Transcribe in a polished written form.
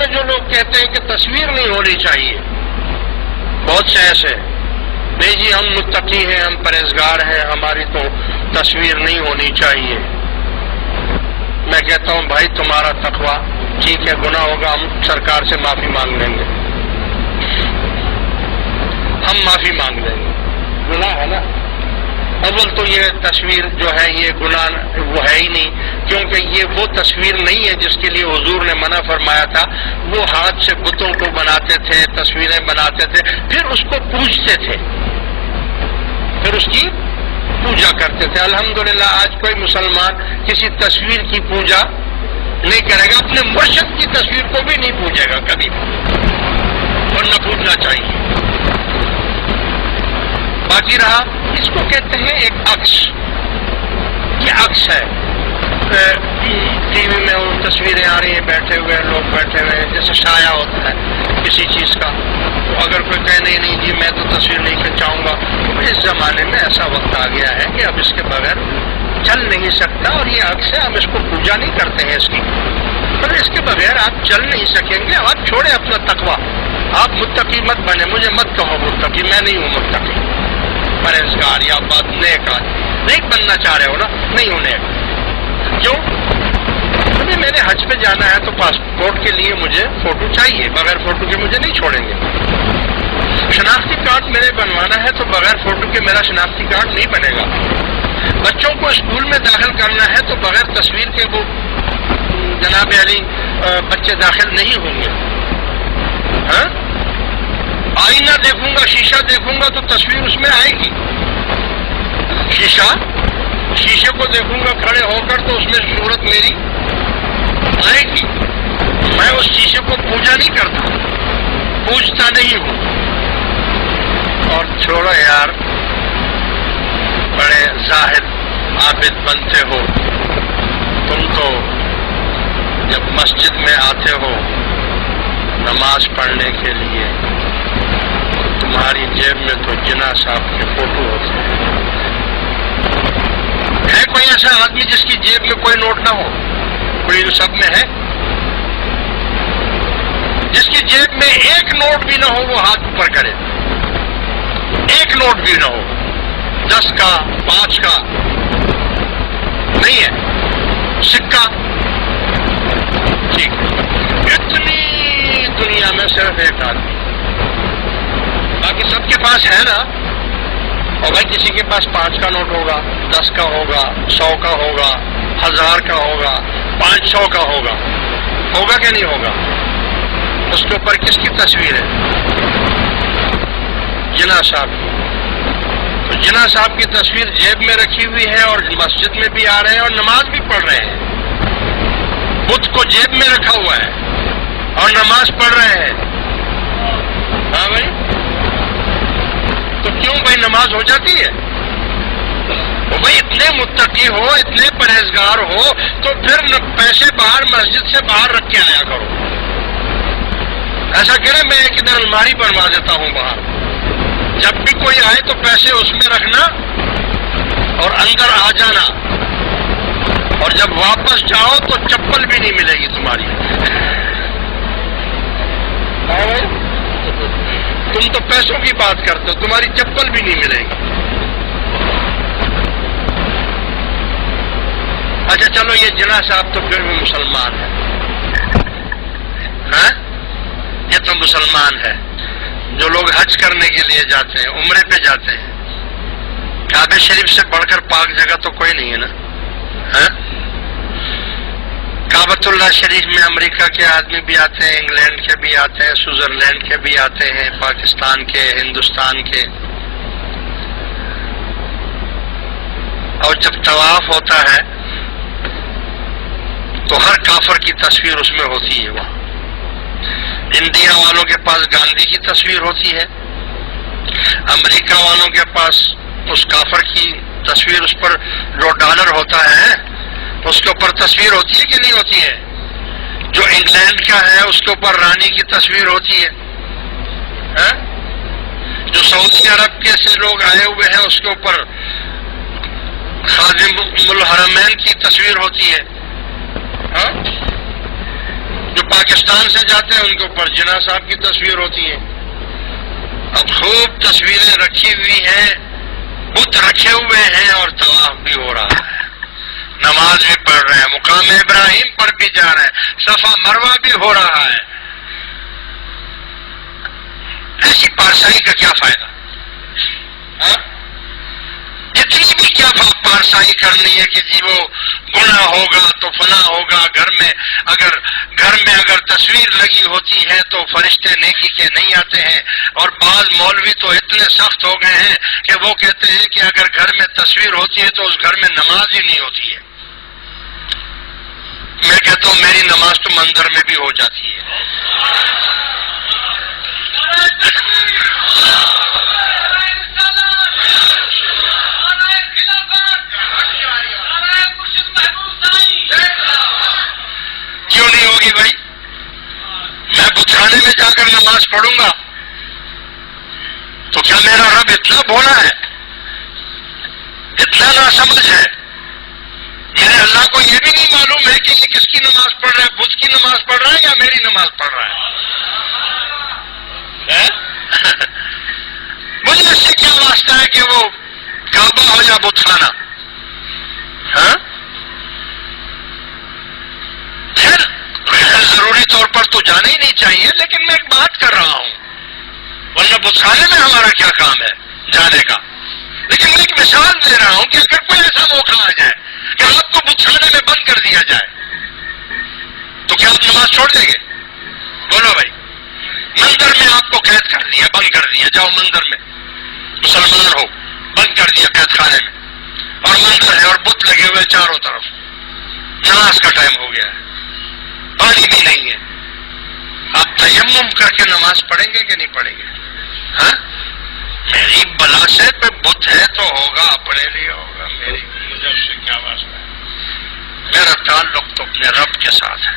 میں جو لوگ کہتے ہیں کہ تصویر نہیں ہونی چاہیے، بہت سے ایسے، نہیں جی ہم متقی ہیں، ہم پرہیزگار ہیں، ہماری تو تصویر نہیں ہونی چاہیے۔ میں کہتا ہوں بھائی تمہارا تقویٰ ٹھیک ہے، گناہ ہوگا ہم سرکار سے معافی مانگ لیں گے، ہم معافی مانگ لیں گے، گناہ ہے نا۔ اول تو یہ تصویر جو ہے یہ گناہ وہ ہے ہی نہیں، کیونکہ یہ وہ تصویر نہیں ہے جس کے لیے حضور نے منع فرمایا تھا۔ وہ ہاتھ سے بتوں کو بناتے تھے، تصویریں بناتے تھے، پھر اس کو پوجتے تھے، پھر اس کی پوجا کرتے تھے۔ الحمدللہ آج کوئی مسلمان کسی تصویر کی پوجا نہیں کرے گا، اپنے مرشد کی تصویر کو بھی نہیں پوجے گا کبھی بھی، اور نہ پوجنا چاہیے۔ باقی رہا، اس کو کہتے ہیں ایک عکس، یہ عکس ہے۔ ٹی وی میں وہ تصویریں آ رہی ہیں، بیٹھے ہوئے لوگ بیٹھے ہوئے ہیں، جیسے شائع ہوتا ہے کسی چیز کا، تو اگر کوئی کہے نہیں جی میں تو تصویر نہیں کھنچاؤں گا، تو اس زمانے میں ایسا وقت آ گیا ہے کہ اب اس کے بغیر چل نہیں سکتا، اور یہ عکس ہے، ہم اس کو پوجا نہیں کرتے ہیں اس کی، پر اس کے بغیر آپ چل نہیں سکیں گے۔ آپ چھوڑیں اپنا تقویٰ، آپ متقی مت بنے، مجھے مت کہو متقی، میں نہیں ہوں متقی، پرہیزگار یا بات نیک آدمی نہیں بننا چاہ رہے ہو نا، نہیں ہوں نیک۔ کیوں؟ میں نے حج پہ جانا ہے تو پاسپورٹ کے لیے مجھے فوٹو چاہیے، بغیر فوٹو کے مجھے نہیں چھوڑیں گے۔ شناختی کارڈ میرے بنوانا ہے تو بغیر فوٹو کے میرا شناختی کارڈ نہیں بنے گا۔ بچوں کو اسکول میں داخل کرنا ہے تو بغیر تصویر کے وہ جناب علی بچے داخل نہیں ہوں گے۔ ہاں، آئینہ دیکھوں گا، شیشہ دیکھوں گا تو تصویر اس میں آئے گی۔ شیشے کو دیکھوں گا کھڑے ہو کر تو اس میں صورت میری آئے گی۔ میں اس شیشے کو پوجا نہیں کرتا، پوجتا نہیں ہوں۔ اور چھوڑو یار، بڑے زاہد عابد بنتے ہو تم تو، جب مسجد میں آتے ہو نماز پڑھنے کے لیے تمہاری جیب میں تو جناح صاحب کے فوٹو ہوتے ہیں۔ ہے کوئی ایسا آدمی جس کی جیب میں کوئی نوٹ نہ ہو؟ کوئی ان سب میں ہے؟ جس کی جیب میں ایک نوٹ بھی نہ ہو وہ ہاتھ اوپر کرے، ایک نوٹ بھی نہ ہو، 10 کا 5 کا نہیں ہے، سکہ ٹھیک ہے۔ اتنی دنیا میں صرف ایک آدمی، باقی سب کے پاس ہے نا۔ اور بھائی کسی کے پاس 5 کا نوٹ ہوگا، 10 کا ہوگا، 100 کا ہوگا، 1000 کا ہوگا، 500 کا ہوگا کہ نہیں ہوگا؟ اس کے اوپر کس کی تصویر ہے؟ جناح صاحب کی۔ تو جناح صاحب کی تصویر جیب میں رکھی ہوئی ہے اور مسجد میں بھی آ رہے ہیں اور نماز بھی پڑھ رہے ہیں۔ بت کو جیب میں رکھا ہوا ہے اور نماز پڑھ رہے ہیں۔ ہاں بھائی، تو کیوں بھائی نماز ہو جاتی ہے؟ تو بھائی اتنے متقی ہو، اتنے پرہیزگار ہو تو پھر پیسے باہر مسجد سے باہر رکھ کے آیا کرو۔ ایسا کرے میں ایک ادھر الماری بنوا دیتا ہوں باہر، جب بھی کوئی آئے تو پیسے اس میں رکھنا اور اندر آ جانا، اور جب واپس جاؤ تو چپل بھی نہیں ملے گی تمہاری۔ تم تو پیسوں کی بات کرتے ہو، تمہاری چپل بھی نہیں ملے گی۔ اچھا چلو، یہ جناح صاحب تو پھر بھی مسلمان ہے، ہاں یہ تو مسلمان ہے۔ جو لوگ حج کرنے کے لیے جاتے ہیں، عمرے پہ جاتے ہیں، کعبہ شریف سے بڑھ کر پاک جگہ تو کوئی نہیں ہے نا۔ ہاں، کعبۃ اللہ شریف میں امریکہ کے آدمی بھی آتے ہیں، انگلینڈ کے بھی آتے ہیں، سوئٹزرلینڈ کے بھی آتے ہیں، پاکستان کے، ہندوستان کے۔ اور جب طواف ہوتا ہے تو ہر کافر کی تصویر اس میں ہوتی ہے۔ وہاں انڈیا والوں کے پاس گاندھی کی تصویر ہوتی ہے، امریکہ والوں کے پاس اس کافر کی تصویر، اس پر جو ڈالر ہوتا ہے اس کے اوپر تصویر ہوتی ہے کہ نہیں ہوتی ہے؟ جو انگلینڈ کا ہے اس کے اوپر رانی کی تصویر ہوتی ہے، جو سعودی عرب کے سے لوگ آئے ہوئے ہیں اس کے اوپر خادم الحرمین کی تصویر ہوتی ہے۔ جو پاکستان سے جاتے ہیں ان کے اوپر جناح صاحب کی تصویر ہوتی ہے. اب خوب تصویریں رکھی ہوئی ہیں، بت رکھے ہوئے ہیں اور طواف بھی ہو رہا ہے، نماز بھی پڑھ رہے ہیں، مقام ابراہیم پر بھی جا رہے ہیں، صفا مروہ بھی ہو رہا ہے. ایسی پارسائی کا کیا فائدہ؟ اتنی بھی کیا پارسائی کرنی ہے کہ جی وہ گناہ ہوگا تو فلاں ہوگا. گھر میں اگر تصویر لگی ہوتی ہے تو فرشتے نیکی کے نہیں آتے ہیں. اور بعض مولوی تو اتنے سخت ہو گئے ہیں کہ وہ کہتے ہیں کہ اگر گھر میں تصویر ہوتی ہے تو اس گھر میں نماز ہی نہیں ہوتی ہے. میں کہتا ہوں میری نماز تو مندر میں بھی ہو جاتی ہے. کیوں نہیں ہوگی بھائی؟ میں بتخانے میں جا کر نماز پڑھوں گا تو کیا میرا رب اتنا بھولا ہے، اتنا ناسمجھ ہے؟ میرے اللہ کو یہ بھی نہیں معلوم ہے کہ یہ کس کی نماز پڑھ رہا ہے، بت کی نماز پڑھ رہا ہے یا میری نماز پڑھ رہا ہے؟ مجھے اس سے کیا واسطہ ہے کہ وہ کعبہ ہو یا بت خانہ؟ پھر ضروری طور پر تو جانا ہی نہیں چاہیے، لیکن میں ایک بات کر رہا ہوں، ورنہ بت خانے میں ہمارا کیا کام ہے جانے کا. لیکن میں ایک مثال دے رہا ہوں کہ اگر کوئی ایسا موقع آ جائے کہ آپ کو بت خانے میں بند کر دیا جائے تو کیا آپ نماز چھوڑ دیں گے؟ بولو بھائی. مندر میں آپ کو قید کر دیا، بند کر دیا، جاؤ مندر میں، مسلمان ہو، بند کر دیا قید خانے میں، اور مندر ہے اور بت لگے ہوئے چاروں طرف، نماز کا ٹائم ہو گیا ہے، پانی بھی نہیں ہے، آپ تیمم کر کے نماز پڑھیں گے کہ نہیں پڑھیں گے؟ ہاں؟ میری بلا سے بت ہے تو ہوگا، اپنے لیے ہوگا، مجھے اس سے کیا واسطہ ہے؟ میرا تعلق تو اپنے رب کے ساتھ ہے.